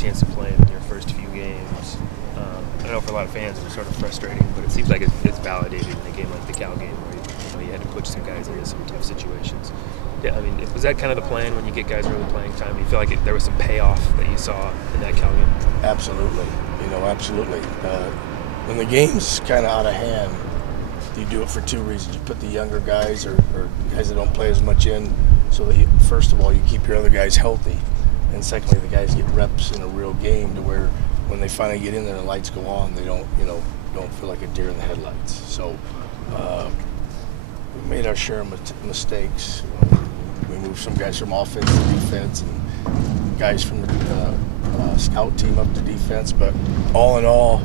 chance to play in your first few games. I know for a lot of fans it was sort of frustrating, but it seems like it's validated in a game like the Cal game where you had to put some guys into some tough situations. Yeah, I mean, was that kind of the plan when you get guys early playing time? Do you feel like there was some payoff that you saw in that Cal game? Absolutely. Absolutely. When the game's kind of out of hand, you do it for two reasons. You put the younger guys or guys that don't play as much in so that, first of all, you keep your other guys healthy. And secondly, the guys get reps in a real game to where when they finally get in there and the lights go on, they don't feel like a deer in the headlights. So we made our share of mistakes. We moved some guys from offense to defense and guys from the scout team up to defense. But all in all,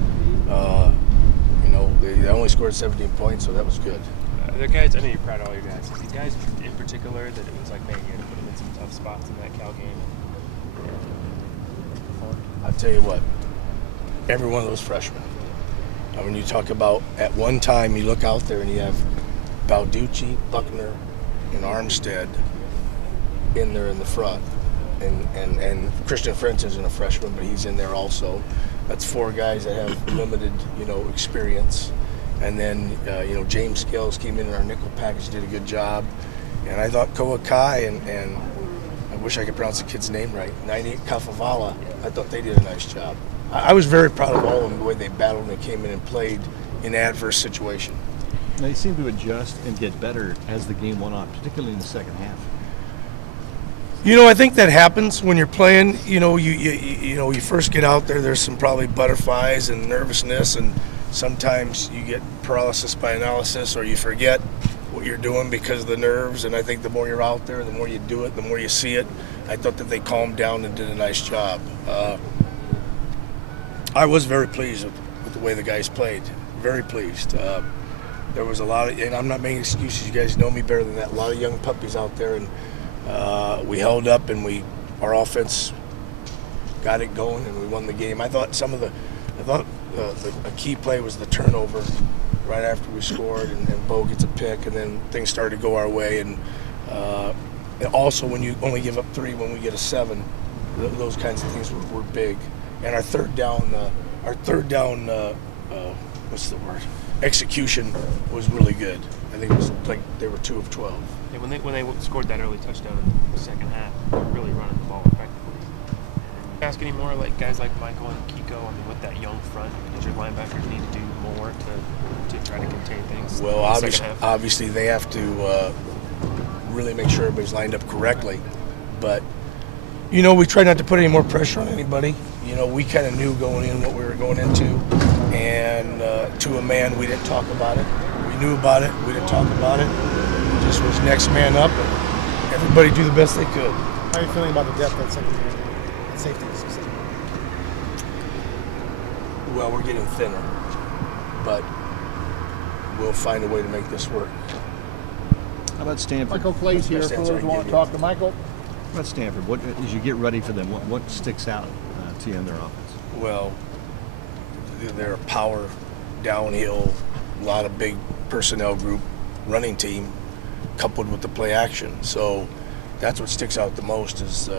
they only scored 17 points, so that was good. Are there guys, I know you're proud of all your guys, are there guys in particular that it was like, man, you had to put them in some tough spots in that Cal game? I'll tell you what, every one of those freshmen. When you talk about, at one time, you look out there and you have Balducci, Buckner, and Armstead in there in the front. And Christian Frentz isn't a freshman, but he's in there also. That's four guys that have limited, experience. And then, James Scales came in our nickel package, did a good job. And I thought Koa Kai and I wish I could pronounce the kid's name right, 98 Kafavala, I thought they did a nice job. I was very proud of all of them, the way they battled and they came in and played in adverse situation. They seem to adjust and get better as the game went on, particularly in the second half. I think that happens when you're playing. You first get out there. There's some probably butterflies and nervousness, and sometimes you get paralysis by analysis, or you forget what you're doing because of the nerves. And I think the more you're out there, the more you do it, the more you see it. I thought that they calmed down and did a nice job. I was very pleased with the way the guys played. Very pleased. There was a lot of, and I'm not making excuses. You guys know me better than that. A lot of young puppies out there, and we held up and our offense got it going and we won the game. I thought a key play was the turnover right after we scored, and Bo gets a pick, and then things started to go our way. And also when you only give up 3 when we get a 7, those kinds of things were big. And our third down, what's the word? Execution was really good. I think it was like they were 2 of 12. Yeah, when they scored that early touchdown in the second half, they were really running the ball effectively. Ask any more like guys like Michael and Kiko, with that young front, does your linebackers need to do more to try to contain things? Well, obviously they have to really make sure everybody's lined up correctly. But, we try not to put any more pressure on anybody. We kind of knew going in what we were going into. And to a man, we didn't talk about it. We knew about it. We didn't talk about it. It just was next man up, and everybody do the best they could. How are you feeling about the depth at secondary and safety specifically? Well, we're getting thinner, but we'll find a way to make this work. How about Stanford? Michael Clay's here. For those who want to talk to Michael. How about Stanford? As you get ready for them, what sticks out to you in their offense? Well, they're a power, downhill, a lot of big personnel group running team coupled with the play action. So that's what sticks out the most is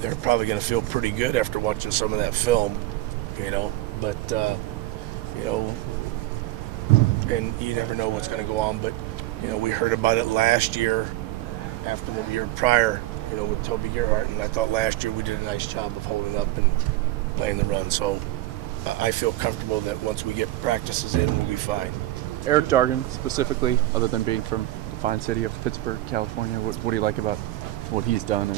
they're probably going to feel pretty good after watching some of that film, But, and you never know what's going to go on. But, we heard about it last year after the year prior, with Toby Gerhardt. And I thought last year we did a nice job of holding up and playing the run. So I feel comfortable that once we get practices in, we'll be fine. Eric Dargan, specifically, other than being from the fine city of Pittsburgh, California, what do you like about what he's done?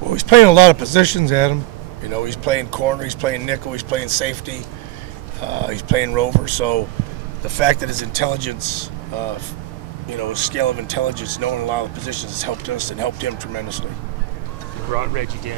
Well, he's playing a lot of positions, Adam. He's playing corner, he's playing nickel, he's playing safety, he's playing rover. So the fact that his intelligence, his scale of intelligence, knowing a lot of the positions has helped us and helped him tremendously. You brought Reggie Daniels